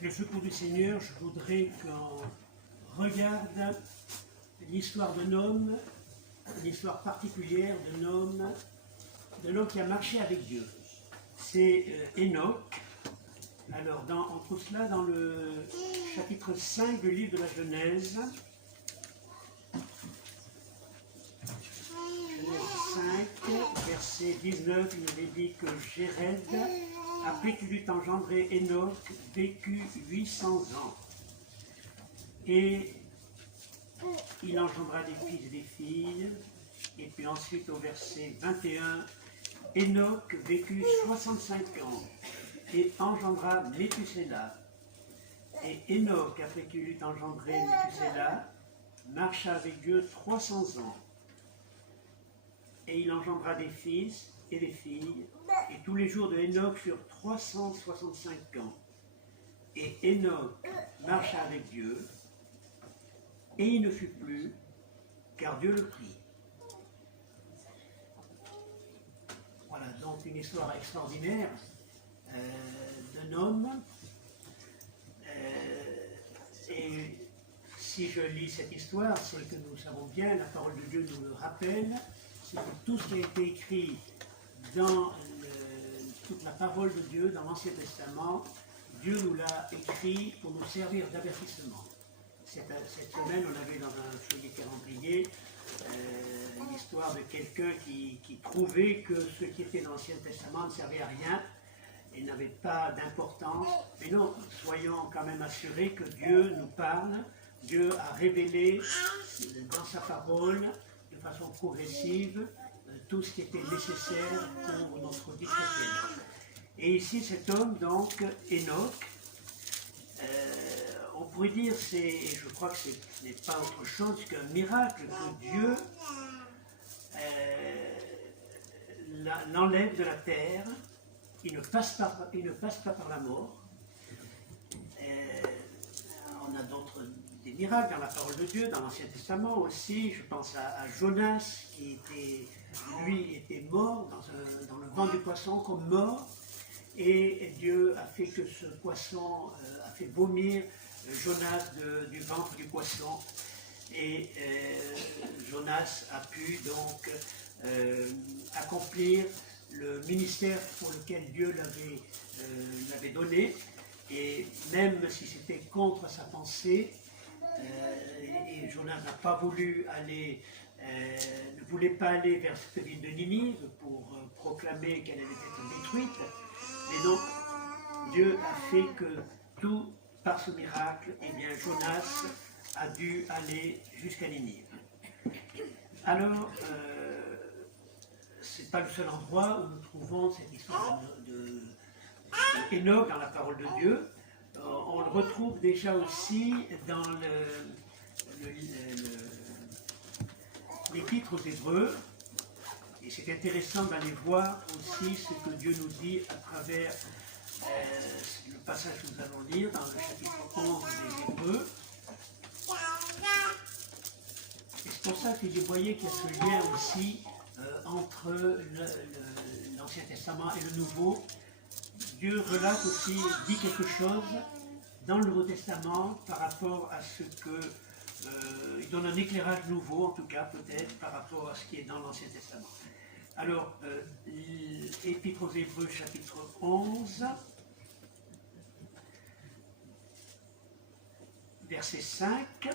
Le secours du Seigneur, je voudrais qu'on regarde l'histoire d'un homme, l'histoire particulière d'un homme qui a marché avec Dieu. C'est Enoch. Alors, on trouve cela dans le chapitre 5 du livre de la Genèse. Genèse 5, verset 19, il est dit que Jéred, après qu'il eut engendré Enoch, vécut 800 ans. Et il engendra des fils et des filles. Et puis ensuite, au verset 21, Enoch vécut 65 ans et engendra Méthusélah. Et Enoch, après qu'il eut engendré Méthusélah, marcha avec Dieu 300 ans. Et il engendra des fils et des filles. Et tous les jours de Enoch furent 365 ans. Et Enoch marcha avec Dieu, et il ne fut plus, car Dieu le prit. Voilà, donc une histoire extraordinaire d'un homme. Et si je lis cette histoire, c'est que nous savons bien, la parole de Dieu nous le rappelle, c'est que tout ce qui a été écrit dans toute la parole de Dieu, dans l'Ancien Testament, Dieu nous l'a écrit pour nous servir d'avertissement. Cette semaine, on avait dans un feuillet calendrier l'histoire de quelqu'un qui trouvait que ce qui était dans l'Ancien Testament ne servait à rien et n'avait pas d'importance. Mais non, soyons quand même assurés que Dieu nous parle. Dieu a révélé dans sa parole, de façon progressive, tout ce qui était nécessaire pour notre vie chrétienne. Et ici, cet homme, donc, Enoch, on pourrait dire, je crois que ce n'est pas autre chose qu'un miracle que Dieu l'enlève de la terre, il ne passe pas par la mort. On a des miracles dans la parole de Dieu, dans l'Ancien Testament aussi. Je pense à Jonas, qui était mort dans le ventre du poisson comme mort. Et Dieu a fait que ce poisson a fait vomir Jonas du ventre du poisson. Et Jonas a pu donc accomplir le ministère pour lequel Dieu l'avait donné. Et même si c'était contre sa pensée, et Jonas n'a pas voulu ne voulait pas aller vers cette ville de Ninive pour proclamer qu'elle avait été détruite. Mais non, Dieu a fait que tout, par ce miracle, eh bien Jonas a dû aller jusqu'à Ninive. Alors, ce n'est pas le seul endroit où nous trouvons cette histoire d'Enoch dans la parole de Dieu. On le retrouve déjà aussi dans l'Épître aux Hébreux. Et c'est intéressant d'aller voir aussi ce que Dieu nous dit à travers le passage que nous allons lire dans le chapitre 11 des Hébreux. Et c'est pour ça que vous voyez qu'il y a ce lien aussi entre l'Ancien Testament et le Nouveau. Dieu relate aussi, dit quelque chose dans le Nouveau Testament par rapport à ce que... il donne un éclairage nouveau, en tout cas peut-être, par rapport à ce qui est dans l'Ancien Testament. Alors, Épître aux Hébreux, chapitre 11, verset 5.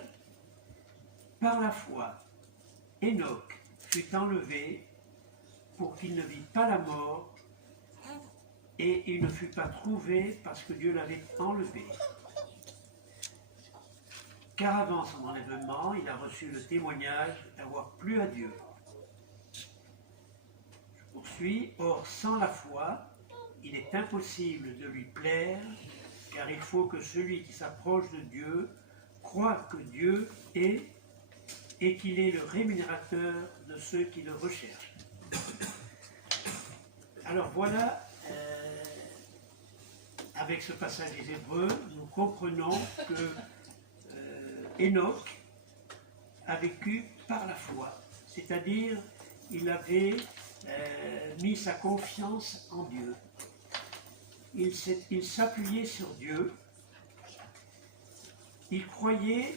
Par la foi, Enoch fut enlevé pour qu'il ne vit pas la mort, et il ne fut pas trouvé parce que Dieu l'avait enlevé. Car avant son enlèvement, il a reçu le témoignage d'avoir plu à Dieu. Je poursuis. Or, sans la foi, il est impossible de lui plaire, car il faut que celui qui s'approche de Dieu croit que Dieu est et qu'il est le rémunérateur de ceux qui le recherchent. Alors voilà, avec ce passage des Hébreux, nous comprenons que Enoch a vécu par la foi, c'est-à-dire il avait mis sa confiance en Dieu. Il s'appuyait sur Dieu il croyait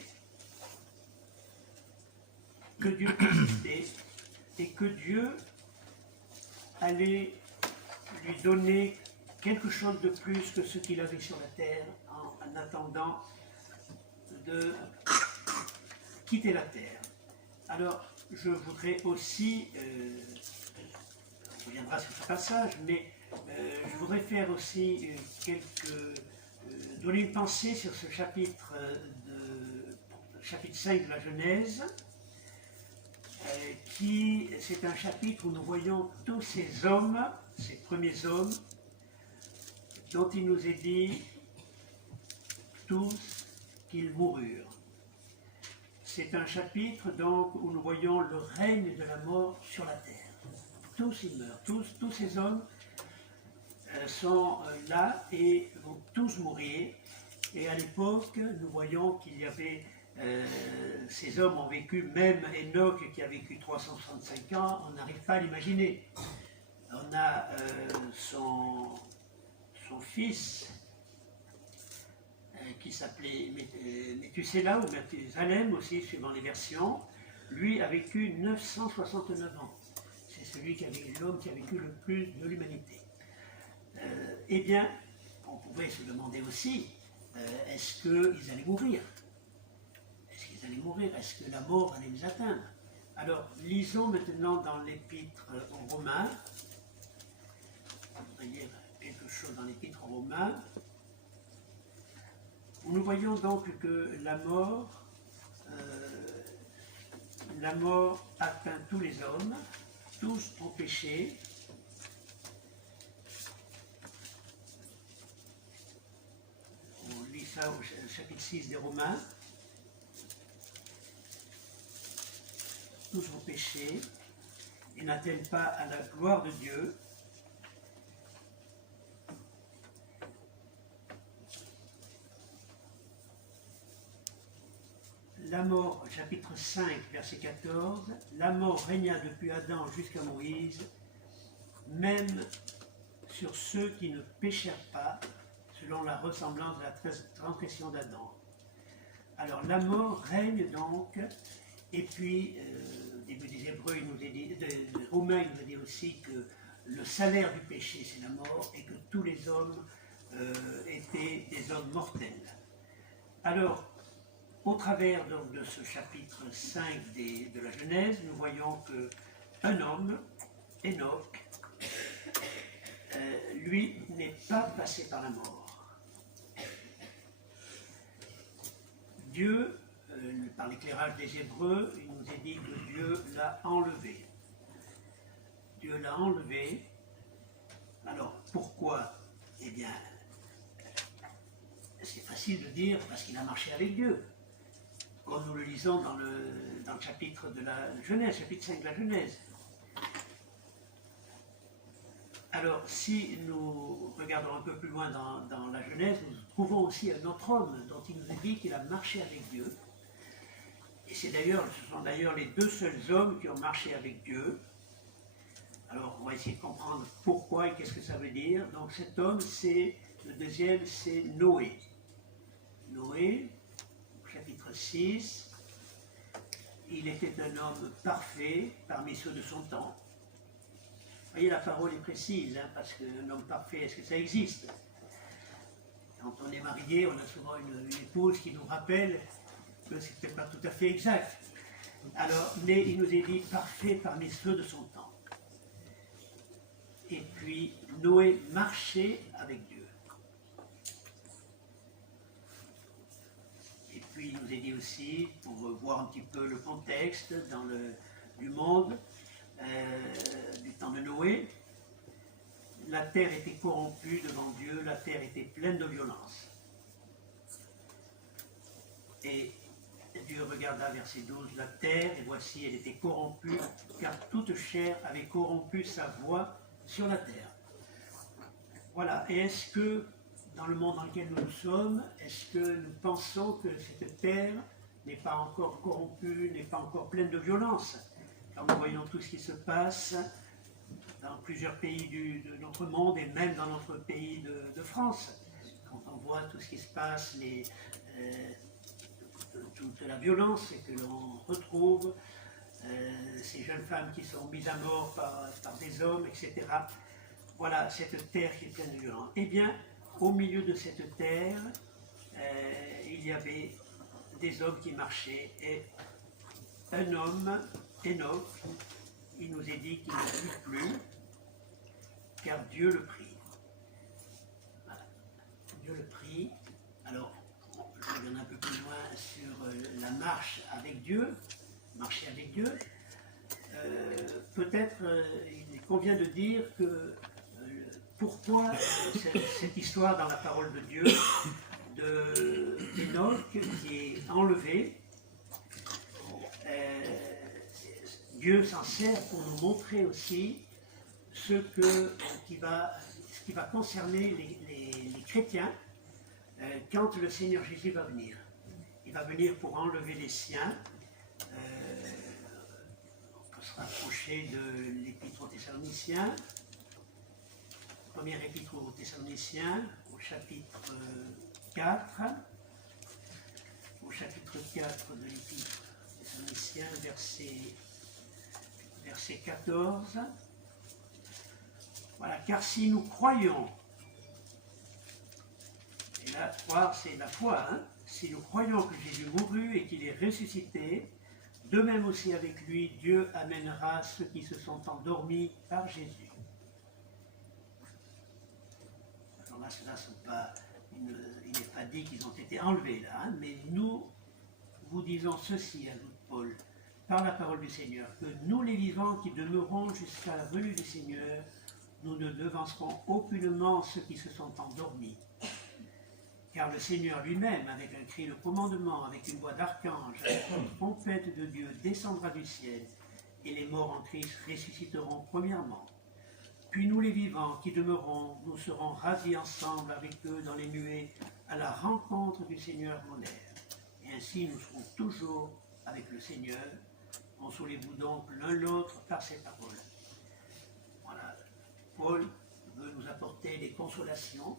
que Dieu existait et que Dieu allait lui donner quelque chose de plus que ce qu'il avait sur la terre en attendant de quitter la terre. Alors, je voudrais aussi, on reviendra sur ce passage, mais je voudrais faire aussi donner une pensée sur ce chapitre 5 de la Genèse, c'est un chapitre où nous voyons tous ces hommes, ces premiers hommes, dont il nous est dit tous qu'ils moururent. C'est un chapitre donc où nous voyons le règne de la mort sur la terre. Tous ils meurent, tous ces hommes sont là et vont tous mourir. Et à l'époque, nous voyons qu'il y avait, ces hommes ont vécu, même Enoch qui a vécu 365 ans, on n'arrive pas à l'imaginer. On a son fils, qui s'appelait Méthusélah ou Mathusalem aussi, suivant les versions, lui a vécu 969 ans. C'est l'homme qui a vécu le plus de l'humanité. Eh bien, on pouvait se demander aussi, est-ce qu'ils allaient mourir? Est-ce qu'ils allaient mourir? Est-ce que la mort allait les atteindre? Alors, lisons maintenant dans l'épître aux Romains. On va lire quelque chose dans l'épître aux Romains. Nous voyons donc que la mort atteint tous les hommes, tous ont péché. On lit ça au chapitre 6 des Romains. Tous ont péché et n'atteignent pas à la gloire de Dieu. La mort, chapitre 5, verset 14, la mort régna depuis Adam jusqu'à Moïse, même sur ceux qui ne péchèrent pas, selon la ressemblance de la transgression d'Adam. Alors la mort règne donc, et puis, au début des Hébreux, il nous a dit, des Romains, il nous a dit aussi que le salaire du péché, c'est la mort, et que tous les hommes étaient des hommes mortels. Alors, au travers donc de ce chapitre 5 de la Genèse, nous voyons qu'un homme, Enoch, lui n'est pas passé par la mort. Dieu, par l'éclairage des Hébreux, il nous est dit que Dieu l'a enlevé. Dieu l'a enlevé. Alors, pourquoi? Eh bien, c'est facile de dire parce qu'il a marché avec Dieu. Comme nous le lisons dans le chapitre de la Genèse, chapitre 5 de la Genèse. Alors, si nous regardons un peu plus loin dans la Genèse, nous trouvons aussi un autre homme dont il nous a dit qu'il a marché avec Dieu. Et ce sont d'ailleurs les deux seuls hommes qui ont marché avec Dieu. Alors, on va essayer de comprendre pourquoi et qu'est-ce que ça veut dire. Donc, cet homme, le deuxième, c'est Noé. Noé, chapitre 6, il était un homme parfait parmi ceux de son temps. Vous voyez, la parole est précise, parce qu'un homme parfait, est-ce que ça existe? Quand on est marié, on a souvent une épouse qui nous rappelle que ce n'était pas tout à fait exact. Alors, mais il nous est dit parfait parmi ceux de son temps. Et puis, Noé marchait avec Dieu. Et puis, il nous est dit aussi, pour voir un petit peu le contexte du monde, du temps de Noé, la terre était corrompue devant Dieu, la terre était pleine de violence. Et Dieu regarda verset 12, la terre, et voici, elle était corrompue, car toute chair avait corrompu sa voie sur la terre. Voilà, et est-ce que, dans le monde dans lequel nous sommes, est-ce que nous pensons que cette terre n'est pas encore corrompue, n'est pas encore pleine de violence? Quand nous voyons tout ce qui se passe dans plusieurs pays de notre monde et même dans notre pays de France, quand on voit tout ce qui se passe, toute la violence que l'on retrouve, ces jeunes femmes qui sont mises à mort par des hommes, etc. Voilà, cette terre qui est pleine de violence. Eh bien, au milieu de cette terre, il y avait des hommes qui marchaient, et un homme, Enoch, il nous est dit qu'il ne vit plus, car Dieu le prit. Voilà. Dieu le prit. Alors, je reviens un peu plus loin sur la marche avec Dieu, marcher avec Dieu. Peut-être il convient de dire que pourquoi cette histoire dans la parole de Dieu d'Enoch qui est enlevé. Dieu s'en sert pour nous montrer aussi ce qui va concerner les chrétiens quand le Seigneur Jésus va venir. Il va venir pour enlever les siens. On peut se rapprocher de l'Épître aux Thessaloniciens. Première Épître aux Thessaloniciens, au chapitre 4. Au chapitre 4 de l'Épître aux Thessaloniciens, verset 14. Voilà, car si nous croyons, et là, croire c'est la foi, hein, si nous croyons que Jésus mourut et qu'il est ressuscité, de même aussi avec lui, Dieu amènera ceux qui se sont endormis par Jésus. Alors là, ceux-là sont pas, il n'est pas dit qu'ils ont été enlevés là, hein, mais nous vous disons ceci, ajoute Paul, par la parole du Seigneur, que nous les vivants qui demeurons jusqu'à la venue du Seigneur, nous ne devancerons aucunement ceux qui se sont endormis. Car le Seigneur lui-même, avec un cri de commandement, avec une voix d'archange, avec une trompette de Dieu, descendra du ciel, et les morts en Christ ressusciteront premièrement. Puis nous les vivants qui demeurons, nous serons ravis ensemble avec eux dans les nuées, à la rencontre du Seigneur en air. Et ainsi nous serons toujours avec le Seigneur. Consolez-vous donc l'un l'autre par ces paroles. Voilà, Paul veut nous apporter des consolations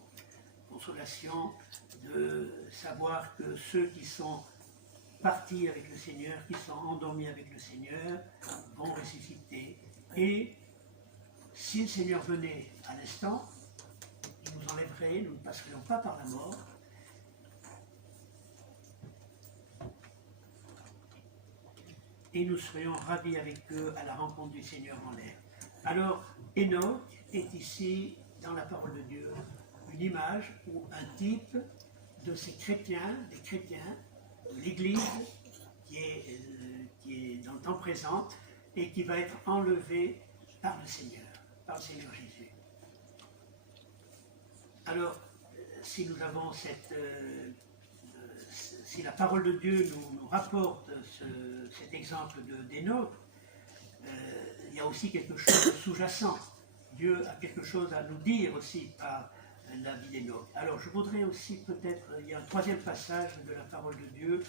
de savoir que ceux qui sont partis avec le Seigneur, qui sont endormis avec le Seigneur, vont ressusciter. Et si le Seigneur venait à l'instant, il nous enlèverait, nous ne passerions pas par la mort. Et nous serions ravis avec eux à la rencontre du Seigneur en l'air. Alors, Enoch est ici, dans la parole de Dieu, une image ou un type de ces chrétiens, des chrétiens de l'Église qui est dans le temps présent et qui va être enlevé par le Seigneur Jésus. Alors, si nous avons si la parole de Dieu nous rapporte cet exemple d'Enoch, il y a aussi quelque chose de sous-jacent. Dieu a quelque chose à nous dire aussi par la vie d'Enoch. Alors je voudrais aussi peut-être, il y a un troisième passage de la parole de Dieu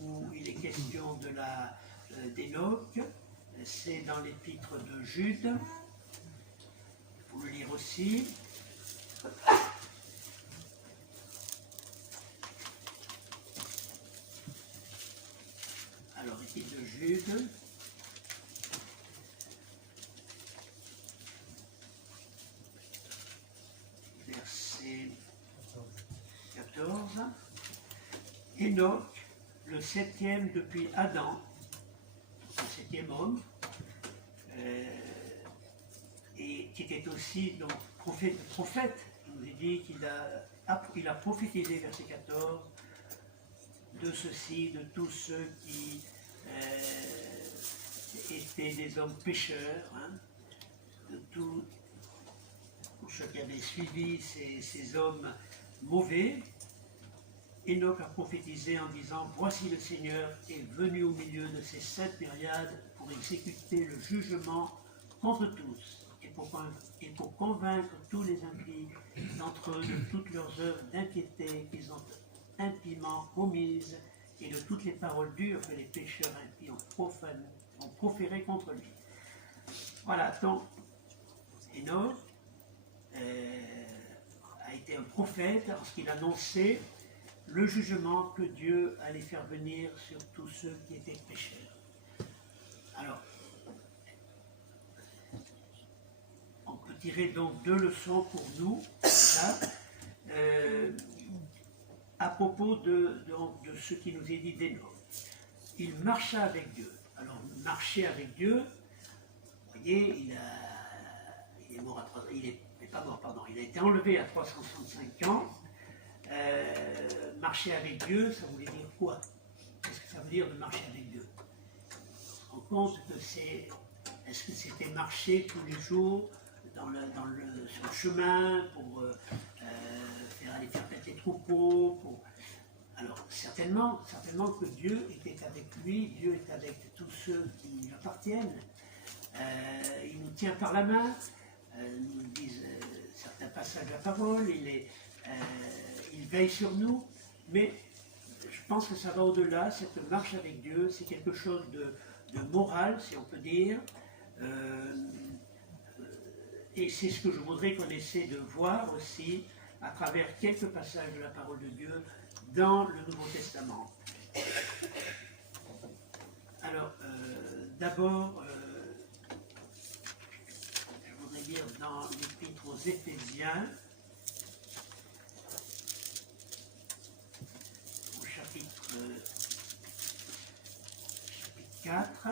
où il est question d'Enoch, c'est dans l'épître de Jude, il faut le lire aussi. Alors, épître de Jude, verset 14. Enoch, le septième depuis Adam, le septième homme, et qui était aussi donc prophète, il nous est dit qu'il a prophétisé, verset 14, de ceux-ci, de tous ceux qui étaient des hommes pécheurs, hein, de tous ceux qui avaient suivi ces hommes mauvais. Enoch a prophétisé en disant « Voici le Seigneur est venu au milieu de ces saintes myriades pour exécuter le jugement contre tous et pour convaincre tous les impies d'entre eux de toutes leurs œuvres d'impiété qu'ils ont impiment commises et de toutes les paroles dures que les pécheurs impies ont proférées contre lui. » Voilà, donc Enoch a été un prophète lorsqu'il annonçait le jugement que Dieu allait faire venir sur tous ceux qui étaient pécheurs. Alors, on peut tirer donc deux leçons pour nous, là, à propos de ce qui nous est dit d'Hénoch. Il marcha avec Dieu. Alors, marcher avec Dieu, vous voyez, il est mort à 3 ans, il n'est pas mort, pardon, il a été enlevé à 365 ans. Marcher avec Dieu, ça voulait dire quoi? Qu'est-ce que ça veut dire de marcher avec Dieu? On se rend compte que est-ce que c'était marcher tous les jours sur le chemin pour aller faire peut-être les troupeaux Alors certainement que Dieu était avec lui, Dieu est avec tous ceux qui lui appartiennent. Il nous tient par la main, nous disent certains passages de la parole, il veille sur nous, mais je pense que ça va au-delà. Cette marche avec Dieu, c'est quelque chose de moral, si on peut dire, et c'est ce que je voudrais qu'on essaie de voir aussi à travers quelques passages de la parole de Dieu dans le Nouveau Testament. Alors, d'abord, je voudrais dire dans l'Épître aux Éphésiens, au chapitre 4,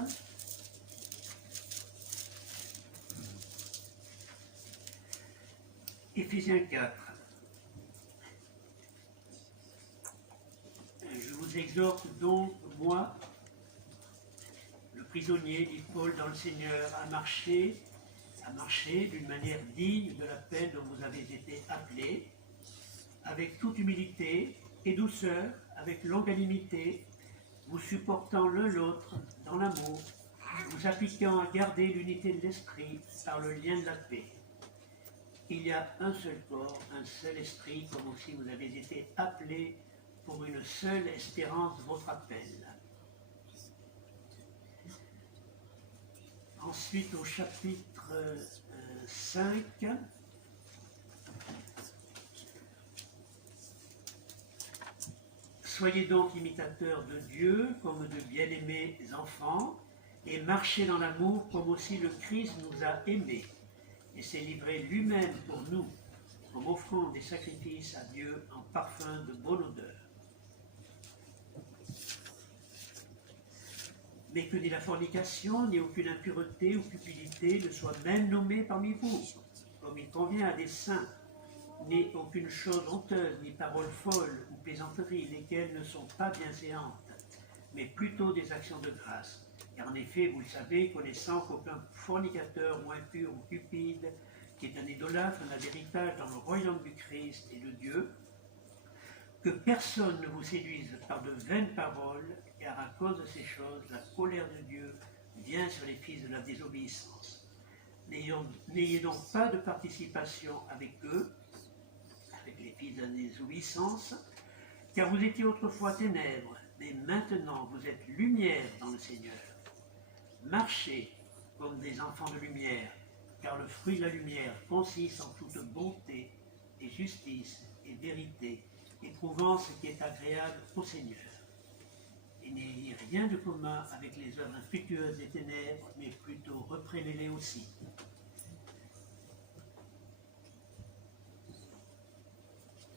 Éphésiens 4. Je vous exhorte donc, moi, le prisonnier, dit Paul, dans le Seigneur, à marcher d'une manière digne de l'appel dont vous avez été appelés, avec toute humilité et douceur, avec longanimité, vous supportant l'un l'autre dans l'amour, vous appliquant à garder l'unité de l'esprit par le lien de la paix. Il y a un seul corps, un seul esprit, comme aussi vous avez été appelés pour une seule espérance de votre appel. Ensuite, au chapitre 5, soyez donc imitateurs de Dieu comme de bien-aimés enfants, et marchez dans l'amour comme aussi le Christ nous a aimés, et s'est livré lui-même pour nous, comme offrande et sacrifice à Dieu en parfum de bonne odeur. Mais que ni la fornication, ni aucune impureté ou cupidité ne soit même nommée parmi vous, comme il convient à des saints, ni aucune chose honteuse, ni parole folle ou plaisanterie, lesquelles ne sont pas bienséantes, mais plutôt des actions de grâce. Car en effet, vous le savez, connaissant qu'aucun fornicateur ou impur ou cupide, qui est un idolâtre, n'a d'héritage dans le royaume du Christ et de Dieu, que personne ne vous séduise par de vaines paroles, car à cause de ces choses, la colère de Dieu vient sur les fils de la désobéissance. N'ayez donc pas de participation avec eux, avec les fils de la désobéissance, car vous étiez autrefois ténèbres, mais maintenant vous êtes lumière dans le Seigneur. Marchez comme des enfants de lumière, car le fruit de la lumière consiste en toute bonté et justice et vérité, éprouvant ce qui est agréable au Seigneur. Et n'ayez rien de commun avec les œuvres infructueuses des ténèbres, mais plutôt reprenez-les aussi.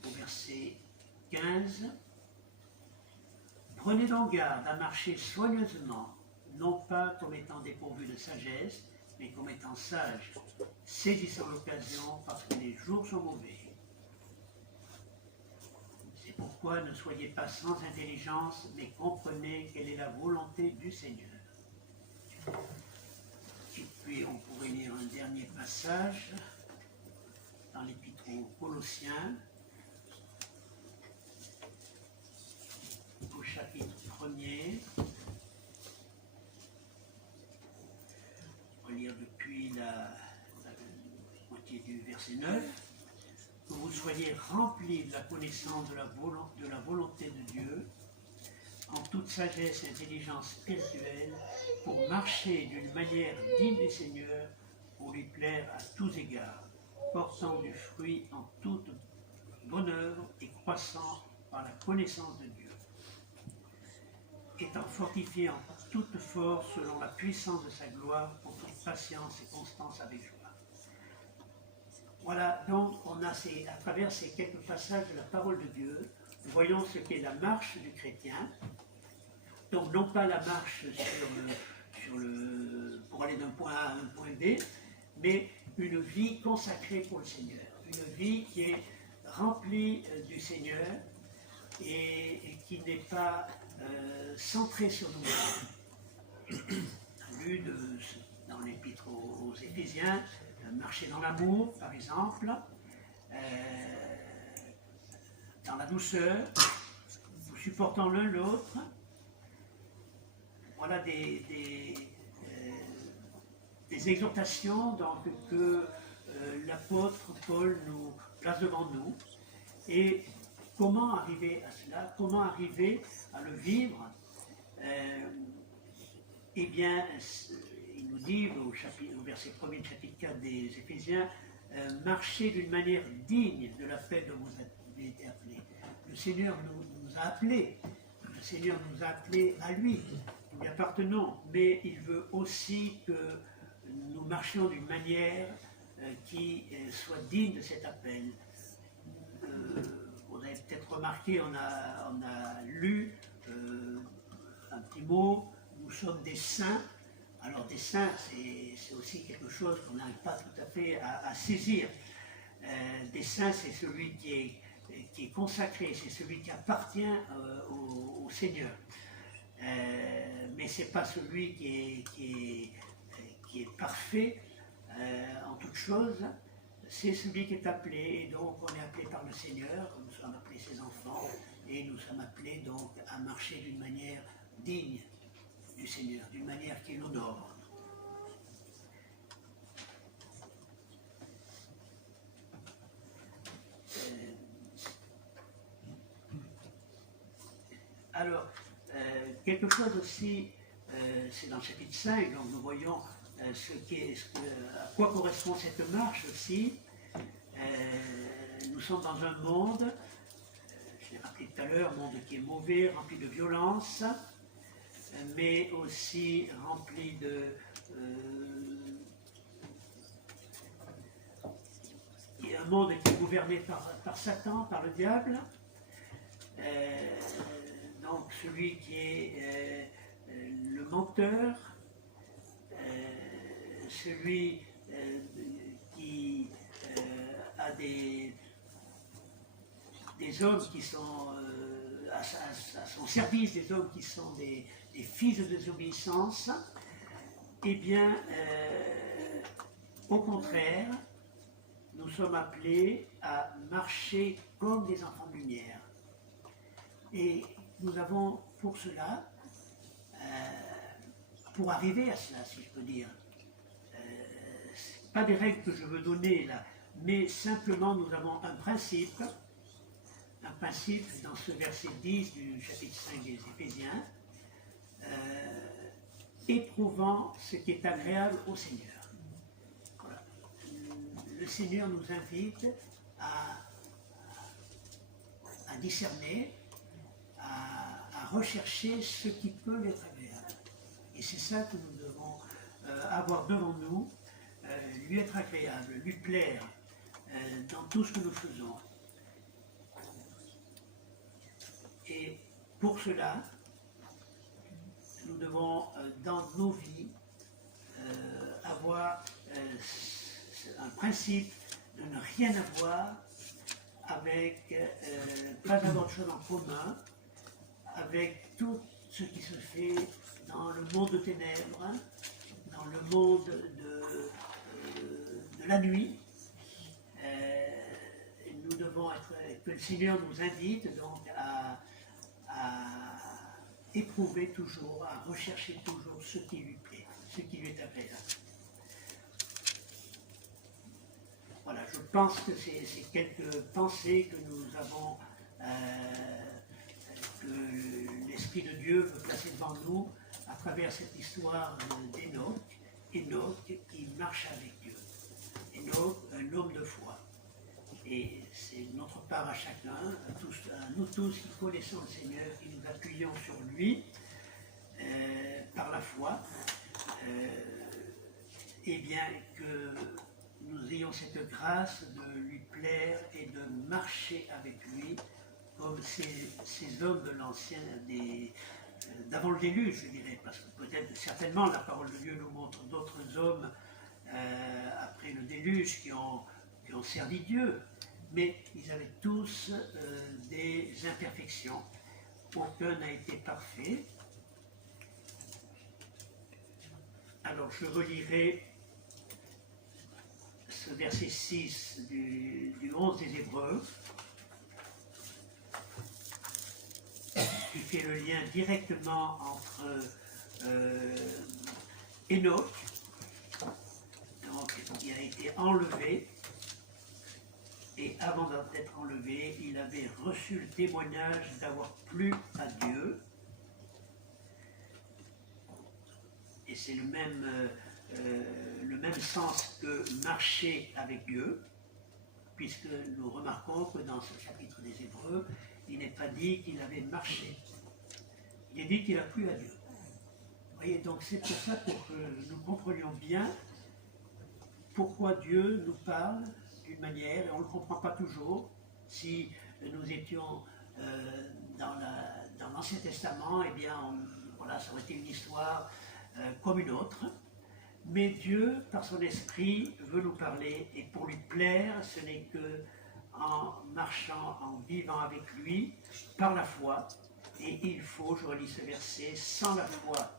Au verset 15, prenez donc garde à marcher soigneusement, non pas comme étant dépourvus de sagesse, mais comme étant sages, saisissant l'occasion parce que les jours sont mauvais. C'est pourquoi ne soyez pas sans intelligence, mais comprenez quelle est la volonté du Seigneur. Et puis on pourrait lire un dernier passage dans l'Épître aux Colossiens, au chapitre 1er. On va lire depuis la moitié du verset 9. Que vous soyez remplis de la connaissance de la volonté de Dieu, en toute sagesse et intelligence spirituelle, pour marcher d'une manière digne du Seigneur, pour lui plaire à tous égards, portant du fruit en toute bonne œuvre et croissant par la connaissance de Dieu, étant fortifié en toute force selon la puissance de sa gloire, pour toute patience et constance avec joie. Voilà, donc on a à travers ces quelques passages de la parole de Dieu, nous voyons ce qu'est la marche du chrétien. Donc non pas la marche pour aller d'un point A à un point B, mais une vie consacrée pour le Seigneur, une vie qui est remplie du Seigneur et qui n'est pas centrée sur nous-mêmes. On a lu dans l'épître aux Éphésiens, marcher dans l'amour, par exemple, dans la douceur, nous supportant l'un l'autre. Voilà des exhortations donc, que l'apôtre Paul nous place devant nous. Et comment arriver à cela? Comment arriver à le vivre? Eh bien, il nous dit au verset 1er du chapitre 4 des Éphésiens, marchez d'une manière digne de l'appel dont vous avez été appelés. Le Seigneur nous a appelés. Le Seigneur nous a appelés à lui. Nous lui appartenons, mais il veut aussi que nous marchions d'une manière qui soit digne de cet appel. Vous avez peut-être remarqué, on a lu un petit mot, nous sommes des saints. Alors des saints, c'est aussi quelque chose qu'on n'arrive pas tout à fait à saisir. Des saints, c'est celui qui est consacré, c'est celui qui appartient au Seigneur. Mais ce n'est pas celui qui est parfait en toute chose, c'est celui qui est appelé, et donc on est appelé par le Seigneur, nous sommes appelés ses enfants, et nous sommes appelés donc à marcher d'une manière digne du Seigneur, d'une manière qui l'honore. Alors, quelque chose aussi, c'est dans le chapitre 5, donc nous voyons à quoi correspond cette marche aussi. Nous sommes dans un monde, je l'ai rappelé tout à l'heure, un monde qui est mauvais, rempli de violence, mais aussi rempli un monde qui est gouverné par Satan, par le diable. Donc celui qui est le menteur, celui qui a des hommes qui sont à son service, des hommes qui sont des fils de désobéissance, eh bien, au contraire, nous sommes appelés à marcher comme des enfants de lumière. Et nous avons pour cela, pour arriver à cela, si je peux dire, pas des règles que je veux donner là, mais simplement nous avons un principe dans ce verset 10 du chapitre 5 des Éphésiens, éprouvant ce qui est agréable au Seigneur. Voilà. Le Seigneur nous invite à discerner, à rechercher ce qui peut l'être agréable. Et c'est ça que nous devons avoir devant nous, lui être agréable, lui plaire dans tout ce que nous faisons. Et pour cela, nous devons dans nos vies avoir un principe de ne rien avoir avec, pas avoir de choses en commun avec tout ce qui se fait dans le monde de ténèbres, dans le monde de la nuit. Nous devons que le Seigneur nous invite donc à éprouver toujours, à rechercher toujours ce qui lui plaît, ce qui lui est agréable. Voilà, je pense que c'est quelques pensées que nous avons, que l'Esprit de Dieu veut placer devant nous à travers cette histoire d'Hénoch. Hénoch qui marche avec Dieu. Hénoch, un homme de foi. Et c'est notre part à chacun, à nous tous qui connaissons le Seigneur, qui nous appuyons sur lui par la foi, et bien que nous ayons cette grâce de lui plaire et de marcher avec lui comme ces hommes de l'ancien, d'avant le déluge, je dirais, parce que peut-être, certainement, la parole de Dieu nous montre d'autres hommes après le déluge qui ont servi Dieu, mais ils avaient tous des imperfections. Aucun n'a été parfait. Alors je relirai ce verset 6 du 11 des Hébreux, qui fait le lien directement entre Enoch, donc, qui a été enlevé, et avant d'être enlevé, il avait reçu le témoignage d'avoir plu à Dieu. Et c'est le même sens que marcher avec Dieu, puisque nous remarquons que dans ce chapitre des Hébreux, il n'est pas dit qu'il avait marché. Il est dit qu'il a plu à Dieu. Vous voyez, donc c'est pour ça pour que nous comprenions bien pourquoi Dieu nous parle d'une manière, et on ne le comprend pas toujours. Si nous étions dans l'Ancien Testament, eh bien, voilà, ça aurait été une histoire comme une autre. Mais Dieu, par son esprit, veut nous parler, et pour lui plaire, ce n'est que en marchant, en vivant avec lui, par la foi. Et il faut, je relis ce verset, sans la foi,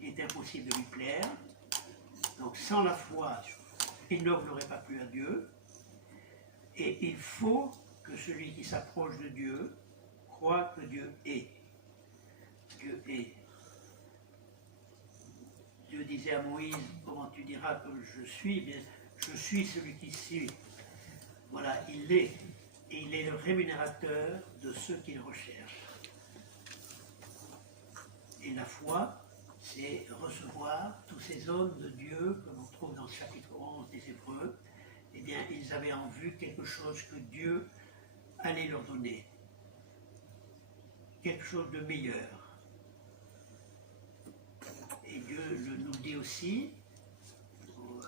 il est impossible de lui plaire. Donc sans la foi, Enoch n'aurait pas plu à Dieu. Et il faut que celui qui s'approche de Dieu croit que Dieu est. Dieu est. Dieu disait à Moïse, comment tu diras que je suis? Bien, je suis celui qui suis. Voilà, il est. Et il est le rémunérateur de ceux qui le recherchent. Et la foi, c'est recevoir tous ces hommes de Dieu que l'on trouve dans le chapitre 11 des Hébreux. Eh bien, ils avaient en vue quelque chose que Dieu allait leur donner. Quelque chose de meilleur. Et Dieu nous dit aussi,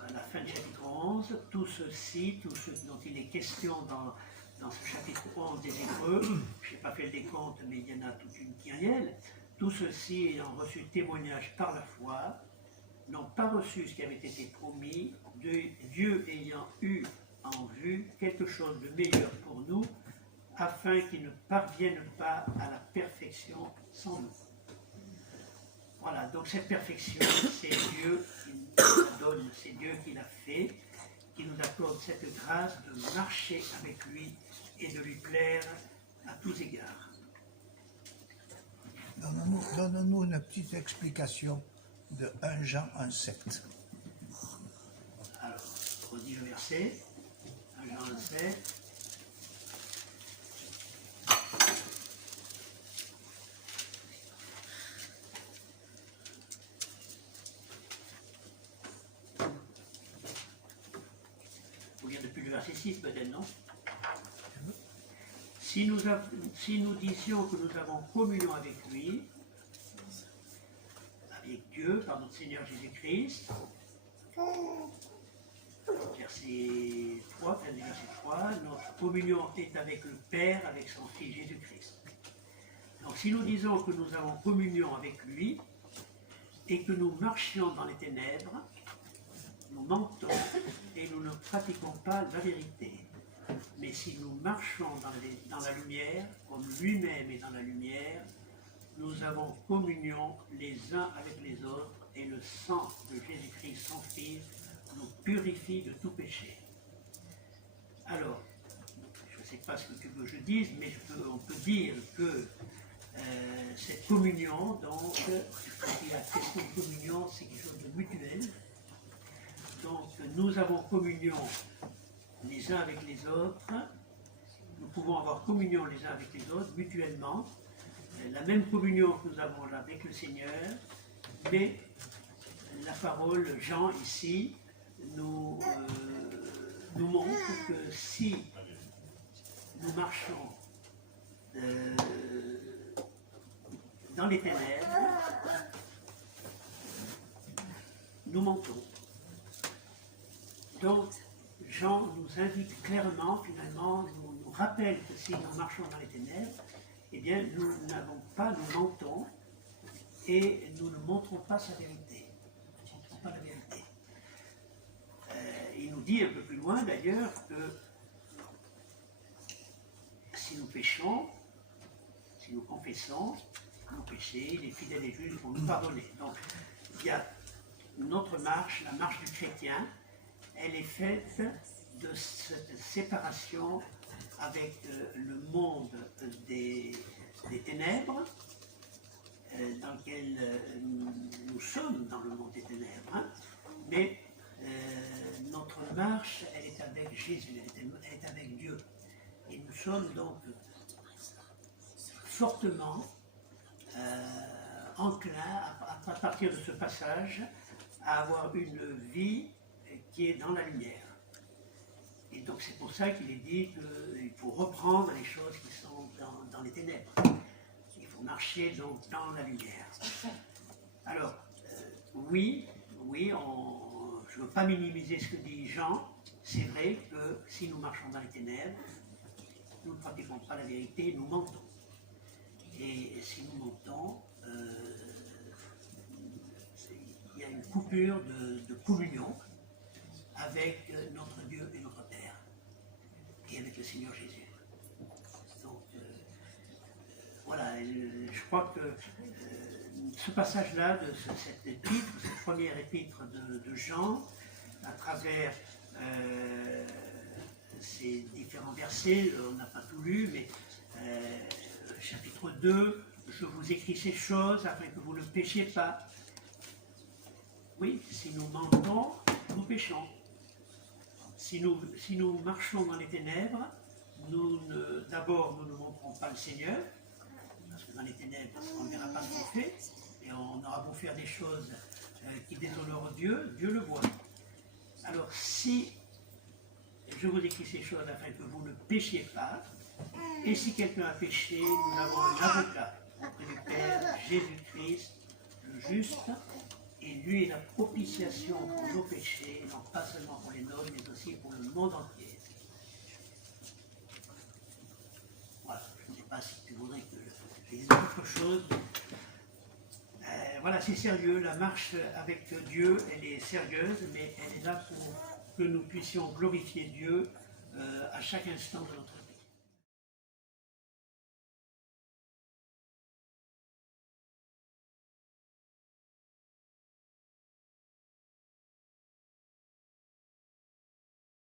à la fin du chapitre 11, tout ceci, tout ce dont il est question dans ce chapitre 11 des Hébreux, je n'ai pas fait le décompte, mais il y en a toute une kyrielle, tout ceci ayant reçu témoignage par la foi, n'ont pas reçu ce qui avait été promis, Dieu ayant eu en vue quelque chose de meilleur pour nous, afin qu'ils ne parviennent pas à la perfection sans nous. Voilà, donc cette perfection, c'est Dieu qui nous la donne, c'est Dieu qui l'a fait, qui nous accorde cette grâce de marcher avec lui et de lui plaire à tous égards. Donne-nous une petite explication de 1 Jean 1,7. Alors, je redis le verset, 1 Jean 1,7. Verset 6 peut-être, non? Si nous disions que nous avons communion avec lui, avec Dieu, par notre Seigneur Jésus-Christ, verset 3, verset 3, notre communion est avec le Père, avec son Fils Jésus-Christ. Donc si nous disons que nous avons communion avec lui, et que nous marchions dans les ténèbres, nous mentons et nous ne pratiquons pas la vérité. Mais si nous marchons dans la lumière, comme lui-même est dans la lumière, nous avons communion les uns avec les autres, et le sang de Jésus-Christ, son Fils, nous purifie de tout péché. Alors, je ne sais pas ce que tu veux que je dise, mais on peut dire que cette communion, donc, la question de communion, c'est quelque chose de mutuel. Donc, nous avons communion les uns avec les autres. Nous pouvons avoir communion les uns avec les autres, mutuellement. La même communion que nous avons là avec le Seigneur. Mais la parole, Jean, ici, nous montre que si nous marchons dans les ténèbres, nous mentons. Donc, Jean nous invite clairement, finalement, nous rappelle que si nous marchons dans les ténèbres, eh bien, nous n'avons pas, nous mentons, et nous ne montrons pas sa vérité. Nous ne montrons pas la vérité. Il nous dit un peu plus loin, d'ailleurs, que si nous péchons, si nous confessons nos péchés, les fidèles et justes vont nous pardonner. Donc, il y a notre marche, la marche du chrétien, elle est faite de cette séparation avec le monde des ténèbres, dans lequel nous sommes dans le monde des ténèbres, hein, mais notre marche, elle est avec Jésus, elle est avec Dieu. Et nous sommes donc fortement enclins, à partir de ce passage, à avoir une vie qui est dans la lumière. Et donc c'est pour ça qu'il est dit qu'il faut reprendre les choses qui sont dans les ténèbres. Il faut marcher donc dans la lumière. Alors, oui, je ne veux pas minimiser ce que dit Jean. C'est vrai que si nous marchons dans les ténèbres, nous ne pratiquons pas la vérité, nous mentons. Et si nous mentons, il y a une coupure de communion avec notre Dieu et notre Père, et avec le Seigneur Jésus. Donc, voilà, je crois que ce passage-là, de cette épître, cette première épître de Jean, à travers ces différents versets, on n'a pas tout lu, mais chapitre 2, je vous écris ces choses afin que vous ne péchiez pas. Oui, si nous mentons, nous péchons. Si nous marchons dans les ténèbres, d'abord nous ne montrons pas le Seigneur, parce que dans les ténèbres, on ne verra pas ce qu'on fait, et on aura beau faire des choses qui déshonorent Dieu, Dieu le voit. Alors si je vous écris ces choses afin que vous ne péchiez pas, et si quelqu'un a péché, nous avons un avocat auprès du Père, Jésus-Christ, le juste, et lui est la propitiation pour nos péchés, non pas seulement pour les nôtres, mais aussi pour le monde entier. Voilà, je ne sais pas si tu voudrais que je dise autre chose. Voilà, c'est sérieux, la marche avec Dieu, elle est sérieuse, mais elle est là pour que nous puissions glorifier Dieu à chaque instant de notre vie.